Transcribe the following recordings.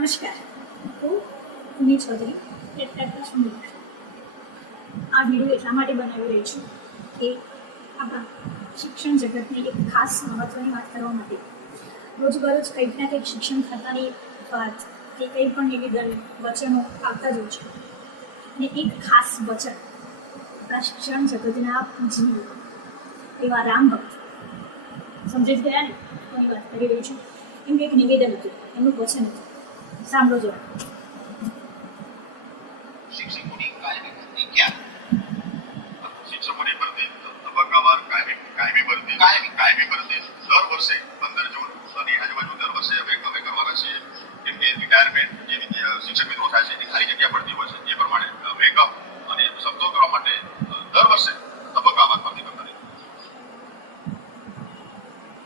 નમસ્કાર. હું ભૂમિ ચૌધરી આ વીડિયો એટલા માટે બનાવી રહી છું કે આપણા શિક્ષણ જગતની એક ખાસ મહત્ત્વની વાત કરવા માટે. રોજબરોજ કંઈક ના કંઈક શિક્ષણ ખાતાની વાત, કે કંઈ પણ નિવેદન વચનો આવતા જ હોય છે. અને એક ખાસ વચન આપણા શિક્ષણ જગતના પૂજનીય એવા રામ ભક્ત. સમજી ગયા ને? એની વાત કરી રહી છું? એમનું એક નિવેદન હતું. એમનું વચન હતું. સાંભળો જો શિક્ષકોની કાયમી ભરતી ક્યાં? શિક્ષકોની ભરતી તબક્કાવાર કાયમી કાયમી ભરતી. કાયમી. કાયમી ભરતી. દર વર્ષે પંદર જૂન આજુબાજુ દર વર્ષે અમે અમે કરવાના છીએ. કેમ કે રિટાયરમેન્ટ જે શિક્ષક મિત્રો થાય છે એની ખાલી જગ્યા પડતી હોય છે. એ પ્રમાણે મેકઅપ અને શબ્દો કરવા માટે દર વર્ષે તબક્કાવાર ભરતી કરતા.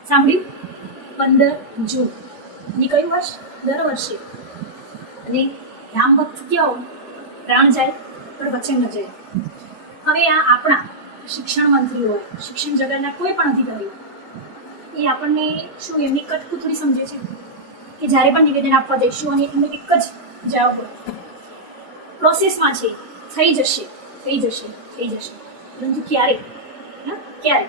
સાંભળ્યું પંદર જૂન. ની કયું વર્ષ? દર વર્ષે. અને રામ ભક્ત કયો પ્રાણ જાય પણ વચન ન જાય? હવે આ આપણા શિક્ષણ મંત્રી હોય શિક્ષણ જગતના કોઈ પણ અધિકારી એ આપણને શું એમની કટકુથડી સમજે છે? કે જ્યારે પણ નિવેદન આપવા જઈશું અને એમનો એક જ જવાબ પ્રોસેસમાં છે, થઈ જશે થઈ જશે થઈ જશે. પરંતુ ક્યારે? ક્યારે?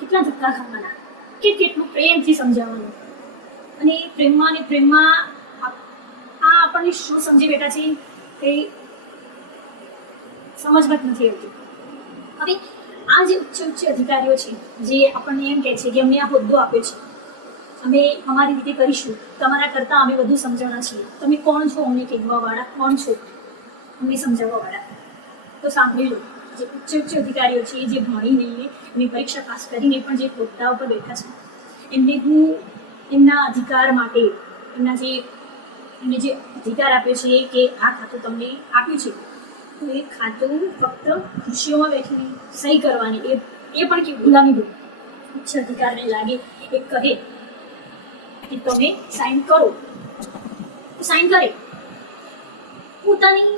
કેટલા ધક્કા ખાવાના? કે કેટલું પ્રેમથી સમજાવવાનું? અને પ્રેમમાં અને પ્રેમમાં આ આપણને શું સમજી બેઠા છે તે સમજમાં જ નથી આવતું. હવે, આ જે ઉચ્ચ ઉચ્ચ અધિકારીઓ છે, જે આપણને એમ કહે છે કે અમને આ હોદ્દો આપ્યો છે, અમે અમારી રીતે કરીશું, તમારા કરતાં અમે વધુ સમજવાના છીએ. તમે કોણ છો અમને કહેવાવાળા? કોણ છો? અમને સમજાવવાવાળા. તો સાંભળી લો, જે ઉચ્ચ ઉચ્ચ અધિકારીઓ છે, જે ભણીને એમની પરીક્ષા પાસ કરીને પણ જે હોદ્દા ઉપર બેઠા છે, એમને હું એમના અધિકાર માટે, એમના જે એમને જે અધિકાર આપ્યો છે કે આ ખાતું તમને આપ્યું છે. તો એ ખાતું ફક્ત ખુશીઓમાં બેઠીને સહી કરવાની, એ એ પણ કે ગુલામી ભૂલ ઉચ્ચ અધિકારને લાગે એ કહે કે તમે સાઇન કરો. સાઇન કરે. પોતાની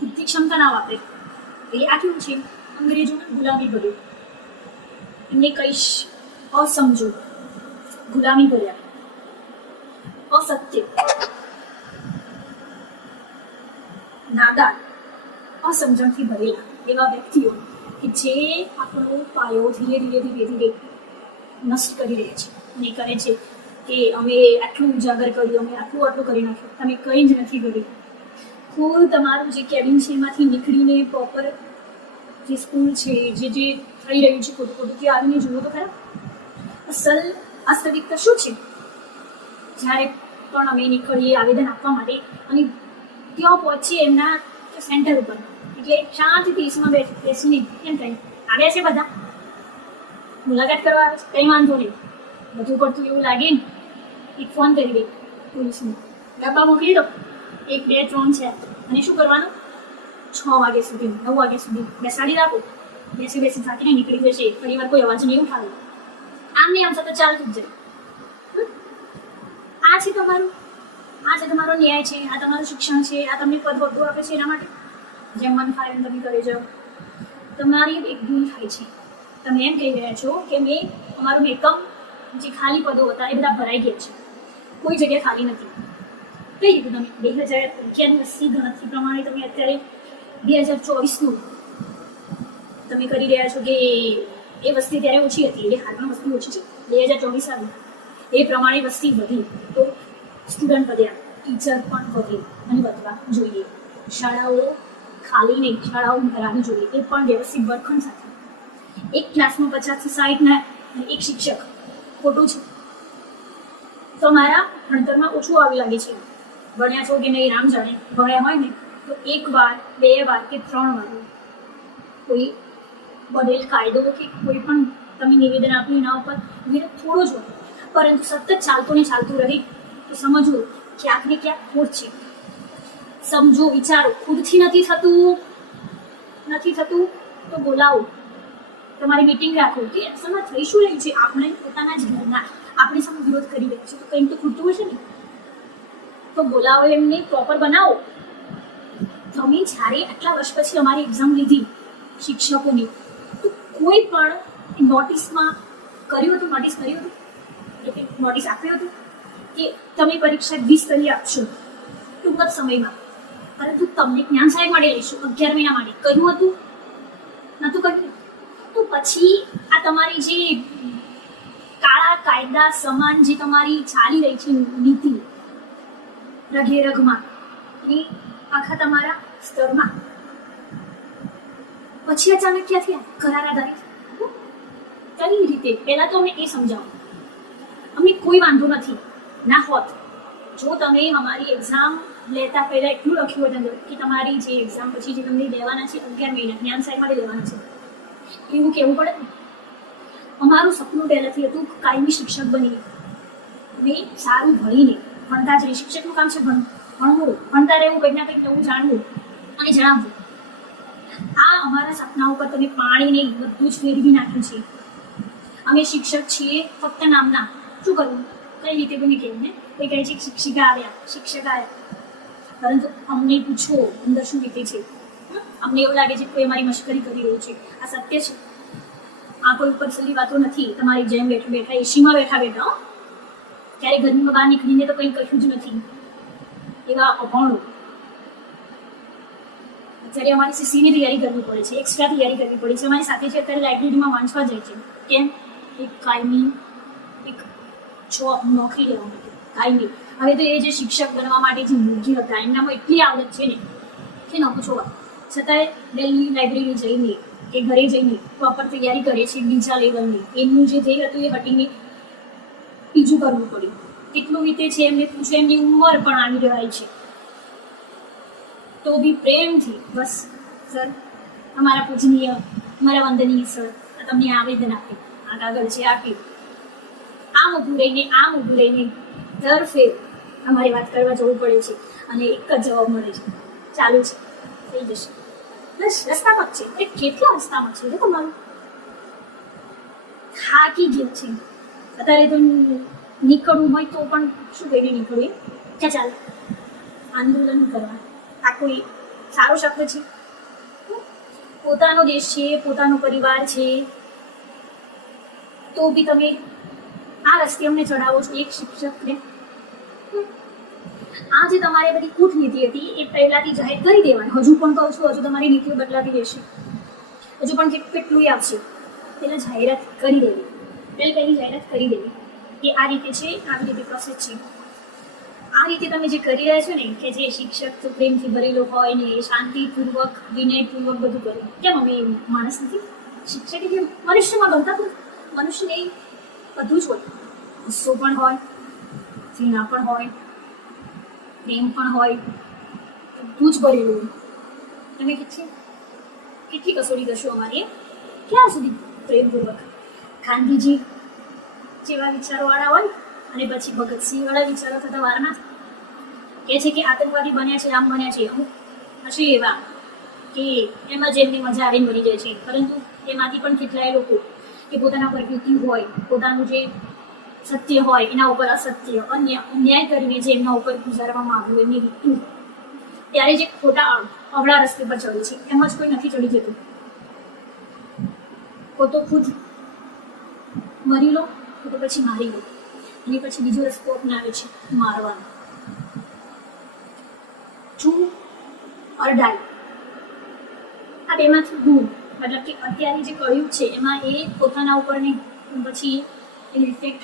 બુદ્ધિ ક્ષમતા ના વાપરે. એ આ કેવું છે? અંગ્રેજોને ગુલામી ભર્યું. એમને કહીશ અસમજો ગુલામી ભર્યા. અસત્ય. નાદાન અસમજણથી ભરેલા એવા વ્યક્તિઓ કે જે આપણો પાયો ધીરે ધીરે ધીરે ધીરે નષ્ટ કરી રહ્યા છે અને કરે છે કે અમે આટલું ઉજાગર કર્યું, અમે આટલું આટલું કરી નાખ્યું, તમે કંઈ જ નથી કર્યું. ખૂબ તમારું જે કેબિન છે એમાંથી નીકળીને પ્રોપર જે સ્કૂલ છે, જે જે થઈ રહ્યું છે ખોટું ખોટું, તે આવીને જુઓ તો ખરા. અસલ વાસ્તવિકતા શું છે? જ્યારે પણ અમે નીકળીએ, આવેદન આપવા માટે અને ત્યાં પહોંચીએ એમના સેન્ટર ઉપર? એટલે શાંતિથી ઈસમાં બેસી બેસીને એમ કહે આવ્યા છે બધા? મુલાકાત કરવા આવે છે? કંઈ વાંધો નહીં. બધું પડતું એવું લાગે ને, એક ફોન કરી દે પોલીસને. ડબ્બા મોકલી દો. એક, બે, ત્રણ છે. અને શું કરવાનું? છ વાગ્યા સુધી, નવ વાગ્યા સુધી બેસાડી રાખો. બેસી બેસી થાકીને નીકળી જશે. ફરી વાર કોઈ અવાજ નહીં ઉઠાવે. આમ નહીં, આમ સતત ચાલતું જ જાય. આ છે તમારું? આ છે તમારો ન્યાય છે, આ તમારું શિક્ષણ છે, આ તમને પદ વધુ આપે છે એના માટે? જેમ મન ફાવે એમ તમે કરી જાઓ. તમારી એક ભૂલ થાય છે. તમે એમ કહી રહ્યા છો કે મેં અમારું એકમ જે ખાલી પદો હતા એ બધા ભરાઈ ગયા છે. કોઈ જગ્યા ખાલી નથી. કઈ રીતે તમે બે હજાર અસી ગણતરી પ્રમાણે તમે અત્યારે બે હજાર ચોવીસનું તમે કરી રહ્યા છો કે એ વસ્તી ત્યારે ઓછી હતી એ હાલમાં વસ્તી ઓછી છે. બે હજાર ચોવીસ આવી. એ પ્રમાણે વસ્તી વધી. તો સ્ટુડન્ટ વધ્યા ટીચર પણ વધે અને વધવા જોઈએ. શાળાઓ ખાલી નહીં, શાળાઓ ભરાવી જોઈએ. એ પણ વ્યવસ્થિત વર્ગખંડ સાથે. એક ક્લાસમાં પચાસથી સાહીઠના એક શિક્ષક ખોટું છે. તમારા ભણતરમાં ઓછું આવી લાગે છે. ભણ્યા છો કે નહીં, રામ જાણે. ભણ્યા હોય ને, તો એક વાર, બે વાર કે ત્રણ વાર કોઈ બનેલ કાયદો કે કોઈ પણ તમે નિવેદન આપ્યું એના ઉપર વિરોધ થોડો જ હોય. પરંતુ સતત ચાલતું ને ચાલતું રહી તો સમજવું ક્યાંક ને ક્યાંક ખોટ છે. સમજો, વિચારો. ખુદથી નથી થતું. નથી થતું, તો બોલાવો. તમારી મીટિંગ રાખો કે સમજ થઈ શું રહ્યું છે. આપણે પોતાના જ ઘરના આપણે સામે વિરોધ કરી રહ્યા છે તો કંઈક તો ખૂટતું હશે ને? તો બોલાવો એમને પ્રોપર બનાવો. તમે જ્યારે આટલા વર્ષ પછી અમારી એક્ઝામ લીધી શિક્ષકોની, તો કોઈ પણ નોટિસમાં કર્યું હતું નોટિસ કર્યું હતું? એટલે નોટિસ આપ્યું હતું? કે તમે પરીક્ષા દ્વિસ્તરીય આપશો. ટૂંક જ સમયમાં. પરંતુ તમને જ્ઞાન સાહેબ માટે લઈશું, અગિયાર મહિના માટે. કર્યું હતું? નતું કર્યું? તો પછી આ તમારી જે કાળા કાયદા સમાન જે તમારી ચાલી રહી છે નીતિ રઘે રઘમાં એ આખા તમારા સ્તરમાં. પછી અચાનક ક્યાં થયા? કરાર આધારિત કઈ રીતે? પહેલા તો અમને એ સમજાવો. અમને કોઈ વાંધો નથી. ના હોત જો તમે અમારી એક્ઝામ લેતા પહેલાં એટલું લખ્યું હોત અંદર કે તમારી જે એક્ઝામ પછી જે તમને લેવાના છે અગિયાર મહિના, જ્ઞાન સાહેબ માટે લેવાના છે. એવું કેવું પડે? ને અમારું સપનું પહેલાંથી હતું કાયમી શિક્ષક બની મેં સારું ભણીને, ભણતા જ રહી શિક્ષકનું કામ છે ભણ, ભણવું. ભણતા રહેવું, કંઈક ના કંઈક નવું જાણવું અને જણાવવું. આ અમારા સપના ઉપર તમે પાણી નહીં બધું જ ફેરવી નાખ્યું છે. અમે શિક્ષક છીએ ફક્ત નામના. શું કરવું? કઈ રીતે બની કેવું ને? કોઈ કહે છે શિક્ષિકા આવ્યા, શિક્ષક આવ્યા. પરંતુ અમને પૂછો, અંદર શું વીતે છે? અમને એવું લાગે છે કે કોઈ અમારી મશ્કરી કરી રહ્યું છે. આ સત્ય છે. આ કોઈ ઉપર સલી વાતો નથી. તમારી જેમ બેઠા બેઠા, એસીમાં બેઠા બેઠા. ક્યારે ઘરની બહાર નીકળીને તો કંઈ કશું જ નથી. એવા અભણો. અત્યારે અમારી સીસીની તૈયારી કરવી પડે છે. એક્સ્ટ્રા તૈયારી કરવી પડે છે. અમારી સાથે છે, અત્યારે લાઇબ્રેરીમાં વાંચવા જાય છે. કેમ? એક કાયમી જોબ નોકરી લેવા માટે. નહીં. હવે તો એ જે શિક્ષક બનવા માટે જે યોગ્ય હતા, એમનામાં એટલી આવડત છે ને કે ન પૂછો છતાંય ડેલી લાઇબ્રેરી જઈને કે ઘરે જઈને પ્રોપર તૈયારી કરે છે બીજા લેવલની એમનું જે ધ્યેય હતું એ હટીને બીજું કરવું પડ્યું. કેટલું રીતે છે એમને પૂછે, એમની ઉંમર પણ આવી રહી છે. તો બી પ્રેમથી, બસ, સર અમારા પૂજનીય અમારા વંદનીય સર તમને આવેદન આપી આ કાગળ છે આપ્યું આમ ઊભું રહીને, આમ ઊભું રહીને દર ફેર અમારે વાત કરવા જવું પડે છે અને એક જ જવાબ મળે છે. ચાલુ છે. થઈ જશે. બસ, રસ્તામાં છે. અરે કેટલા રસ્તામાં છે? તમારું થાકી ગયું છે. અત્યારે તો નીકળવું હોય તો પણ શું કહીને નીકળવું કે ચાલે. આંદોલન કરવા. આ કોઈ સારો શબ્દ છે? પોતાનો દેશ છે, પોતાનો પરિવાર છે. તો બી તમે આ રસ્તે અમને ચડાવો છો, એક શિક્ષકને આ જે તમારે બધી કૂટનીતિ હતી, એ પહેલાથી જાહેર કરી દેવાની. હજુ પણ કહું છું, હજુ તમારી નીતિઓ બદલાતી રહેશે. હજુ પણ કેટ- કેટલું આવશે. પહેલા જાહેરાત કરી દેવી. પહેલી પહેલી જાહેરાત કરી દેવી કે આ રીતે છે, આવી રીતે પ્રોસેસ છે. આ રીતે તમે જે કરી રહ્યા છો ને, કે જે શિક્ષક પ્રેમથી ભરેલો હોય ને એ શાંતિપૂર્વક, વિનયપૂર્વક બધું કરે. કેમ અમે માણસ નથી? શિક્ષક કેમ મનુષ્યમાં ગમતા મનુષ્યને બધું જ હોય. ગુસ્સો પણ હોય, ઘૃણા પણ હોય, પ્રેમ પણ હોય, બધું જ ભરેલું. તમે કેટલી કેટલી કસોટી કરશો અમારી? ક્યાં સુધી? પ્રેમપૂર્વક. ગાંધીજી જેવા વિચારોવાળા હોય અને પછી ભગતસિંહ વાળા વિચારો થતા વારના કે છે કે આતંકવાદી બન્યા છે આમ બન્યા છે, અમુક હશે એવા કે એમાં જ એમની મજા આવીને મરી જાય છે. પરંતુ એમાંથી પણ કેટલાય લોકો કે પોતાના પર પ્રીતિ હોય, પોતાનું જે સત્ય હોય, એના ઉપર અસત્ય, અન્ય અન્યાય કરીને જે એમના ઉપર ગુજારવામાં આવ્યું એમની રીતું ત્યારે જે ખોટા અવળા રસ્તે પર ચડે છે, એમ જ કોઈ નથી ચડી જતું. પોતો ખુદ મરી લો તો પછી મારી લો. અને પછી બીજો રસ્તો અપનાવે છે, મારવાનો. ચૂ ઓર ડાઈ આ બેમાંથી હું મતલબ કે અત્યારે જે કળિયુગ છે, એમાં એ પોતાના ઉપરને પછી એનું ઇફેક્ટ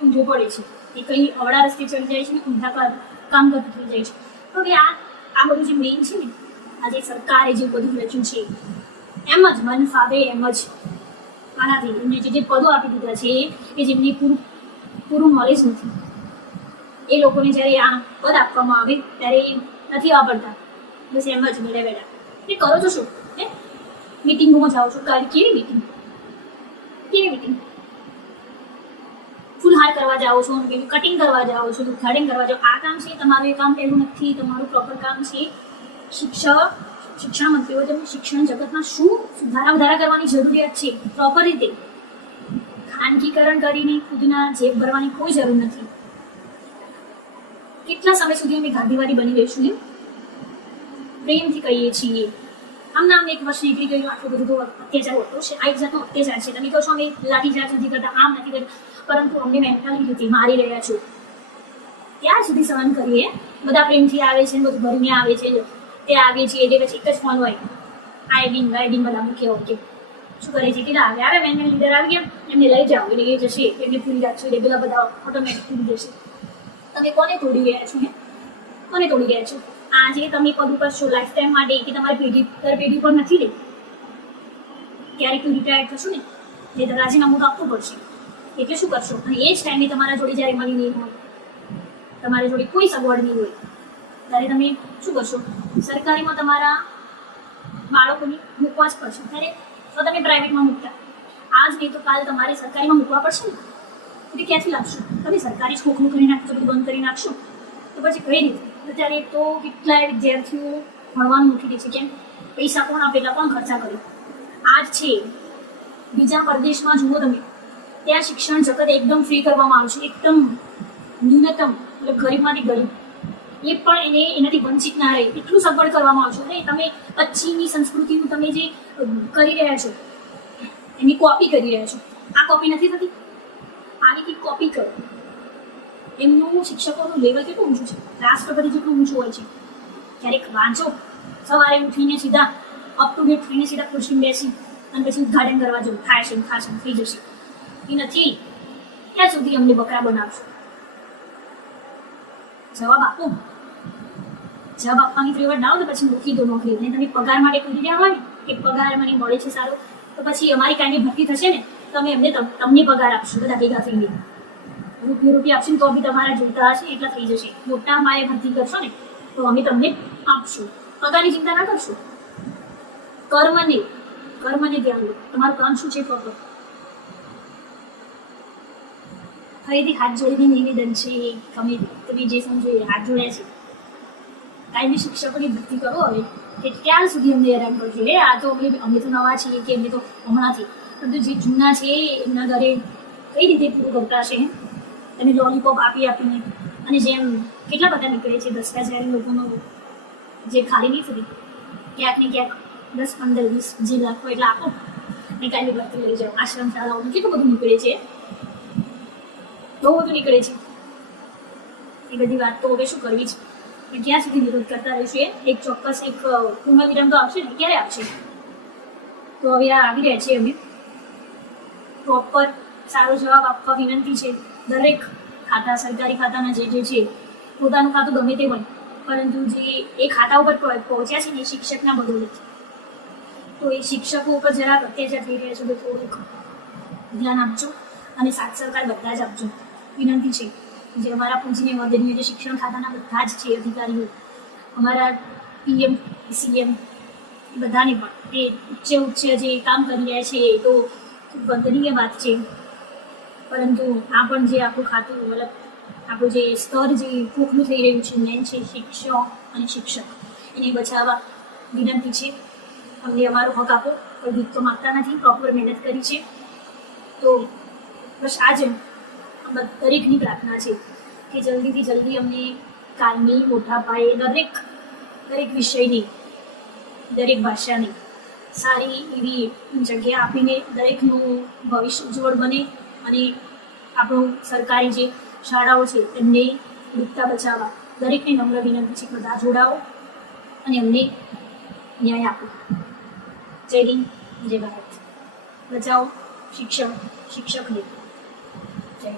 ઊંધો પડે છે. એ કંઈ અવળા રસ્તે ચડી જાય છે ને ઊંધા કામ કરતું થઈ જાય છે. તો હવે આ આ બધું જે મેઇન છે ને આજે સરકારે જે બધું રચ્યું છે, એમ જ મન ફાવે એમ જ. આનાથી એમને જે જે પદો આપી દીધા છે કે જેમને પૂરું પૂરું નોલેજ નથી. એ લોકોને જ્યારે આ પદ આપવામાં આવે, ત્યારે એ નથી વાપરતા. બસ એમ જ બેઠા બેઠા. એ કરો છો શું? મિટિંગોમાં જાઉં છું. કાલે કેવી મીટિંગ? કેવી મિટિંગ? ફૂલહાર કરવા જાઓ છો પેલું કટિંગ કરવા જાઓ છો, ઉદઘાટન કરવા જાઓ. આ કામ છે, તમારું એ કામ પહેલું નથી, તમારું પ્રોપર કામ છે શિક્ષક શિક્ષણ મંત્રીઓ તમે શિક્ષણ જગતમાં શું સુધારા વધારા કરવાની જરૂરિયાત છે પ્રોપર રીતે. ખાનગીકરણ કરીને ખુદના જેબ ભરવાની કોઈ જરૂર નથી. કેટલા સમય સુધી અમે ગાંધીવાદી બની રહીશું પ્રેમથી કહીએ છીએ. આમ નામ એક વર્ષ નીકળી ગયું આટલું બધું અત્યાચાર હોતો છે આ એક જાતનો અત્યાચાર છે. તમે કહો છો અમે લાઠીચાર્જ નથી કરતા, આમ નથી કરતા પરંતુ અમને મેન્ટાલિટી મારી રહ્યા છો. ત્યાં સુધી સહન કરીએ. બધા પ્રેમથી આવે છે, બધું ભરીને આવે છે. તે આવે છે, એટલે પછી એક જ ફોન હોય. આઈડિંગ આઈડિંગ બધા મૂકે ઓકે. શું કરે છે? કે આવે આવે મેન્ટલ લીડર આવી ગયા. એમને લઈ જાઓ, એટલે એ જશે. એમને ભૂલી જશે એટલે પેલા બધા ઓટોમેટિક ભૂલી જશે. તમે કોને તોડી ગયા છો ને કોને તોડી ગયા છો? આજે તમે પગ ઉપર છો લાઈફ ટાઈમ માટે કે તમારી પેઢી, દર પેઢી પર નથી રહી ક્યારેક તું રિટાયર થશો ને, એટલે રાજીનામું તો આપવું પડશે. એટલે શું કરશો? અને એ જ ટાઈમે તમારા જોડે જ્યારે મળી નહીં હોય, તમારી જોડે કોઈ સગવડ નહીં હોય, ત્યારે તમે શું કરશો? સરકારીમાં તમારા બાળકોને મૂકવા જ પડશે. ત્યારે તો તમે પ્રાઇવેટમાં મૂકતા. આજ નહીં તો કાલ તમારે સરકારીમાં મૂકવા પડશે ને. એટલે ક્યાંથી લાવશો? તમે સરકારી જ ખોખું કરી નાખશો, બધું બંધ કરી નાખશો? તો પછી કઈ રીતે? અત્યારે તો કેટલાય વિદ્યાર્થીઓ ભણવાનું મૂકી દે છે, કેમ? પૈસા કોણ આપેલા પણ ખર્ચા કર્યો આજ છે, બીજા પ્રદેશમાં જુઓ તમે, ત્યાં શિક્ષણ જગત એકદમ ફ્રી કરવામાં આવ્યું છે, એકદમ ન્યૂનતમ, એટલે ગરીબમાંથી ગરીબ. એ પણ એને એનાથી વંચિત ના રહે, એટલું સગવડ કરવામાં આવશે અને તમે પશ્ચિમની સંસ્કૃતિનું તમે જે કરી રહ્યા છો, એની કોપી કરી રહ્યા છો. આ કોપી નથી થતી? આવી કોપી કરો. એમનું શિક્ષકોનું લેવલ કેટલું ઊંચું છે? રાષ્ટ્રપતિ જેટલું ઊંચું હોય છે. ક્યારેક વાંચો, સવારે ઉઠીને સીધા અપ ટુ ડેટ થઈને સીધા ખુરશી બેસી અને પછી ઉદઘાટન કરવા જવું ને ખાશે થઈ જશે. એ નથી. ત્યાં સુધી અમને બકરા બનાવશો. જવાબ આપો. જવાબ આપવાની ફેવર ના હોય પછી મૂકી દો નોકરી. અને તમે પગાર માટે કરી રહ્યા હોય ને, કે પગાર મને મળે છે સારો, તો પછી અમારી કાંઈ ભરતી થશે ને તમે એમને તમને પગાર આપશો, બધા ભેગા થઈને. રૂપિયા રૂપિયા આપશે તો બી તમારા જોઈતા હશે એટલા થઈ જશે. મોટા માએ ભરતી કરશો ને, તો અમે તમને આપશું. પગારની ચિંતા ના કરશો. કર્મને કર્મને ધ્યાન દો. તમારું કામ શું છે પકડો ફરીથી હાથ જોડીને નિવેદન છે. તમે તમે જે સમજો એ હાથ જોડ્યા છે. કાયમી શિક્ષકોની ભરતી કરો હવે, કે ક્યાં સુધી અમને હેરાન કરજો એ આ તો અમે અમે તો નવા છીએ કે અમે તો હમણાંથી. પરંતુ જે જૂના છે, એમના ઘરે કઈ રીતે પૂરું કરતા હશે? તમે લોલીપોપ આપી આપીને અને જેમ કેટલા બધા નીકળે છે ભ્રષ્ટાચારી લોકોનો જે ખાલી નહીં થતી ક્યાંક ને ક્યાંક દસ, પંદર, વીસ જે લાખો એટલે આપો ને કાયમી ભરતી લઈ જાઓ. આશ્રમ શાળાઓનું કેટલું બધું નીકળે છે? બહુ બધું નીકળે છે. એ બધી વાત તો હવે શું કરવી છે? પણ ક્યાં સુધી વિરોધ કરતા રહીશું, એક ચોક્કસ એક પૂર્ણવિરામ તો આવશે ને? ક્યારે આવશે? તો હવે આ આવી રહ્યા છે અમે. પ્રોપર સારો જવાબ આપવા વિનંતી છે. દરેક ખાતા, સરકારી ખાતાના જે જે છે, પોતાનું ખાતું ગમે તે હોય, પરંતુ જે એ ખાતા ઉપર પહોંચ્યા છે ને, એ શિક્ષકના બદલે. તો એ શિક્ષકો ઉપર જરાક અત્યાચાર થઈ રહ્યા છે, તો થોડુંક ધ્યાન આપજો અને સાથ સહકાર બધા જ આપજો. વિનંતી છે જે અમારા પૂંજીને વદનીય જે શિક્ષણ ખાતાના બધા જ છે અધિકારીઓ, અમારા પીએમ, સીએમ, બધાને પણ એ ઉચ્ચ ઉચ્ચ જે કામ કરી રહ્યા છે, એ તો ખૂબ વંદનીય વાત છે. પરંતુ આ પણ જે આપણું ખાતું, મતલબ આપણું જે સ્તર જે ખોખલું થઈ રહ્યું છે મેન છે શિક્ષક અને શિક્ષક. એને બચાવવા વિનંતી છે. અમને અમારો હક આપો, કોઈ ભીખ તો માગતા નથી પ્રોપર મહેનત કરી છે. તો બસ આ જ દરેકની પ્રાર્થના છે કે જલ્દીથી જલ્દી અમને કાલની મોટા પાયે દરેક દરેક વિષયની, દરેક ભાષાની સારી એવી જગ્યા આપીને દરેકનું ભવિષ્ય ઉજ્જવળ બને. અને આપણું સરકારી જે શાળાઓ છે તેમને ડૂબતા બચાવવા દરેકને નમ્ર વિનંતી છે બધા જોડાઓ અને અમને ન્યાય આપો. જય હિન્દ, જય ભારત. બચાવો, શિક્ષણ, શિક્ષકને. જય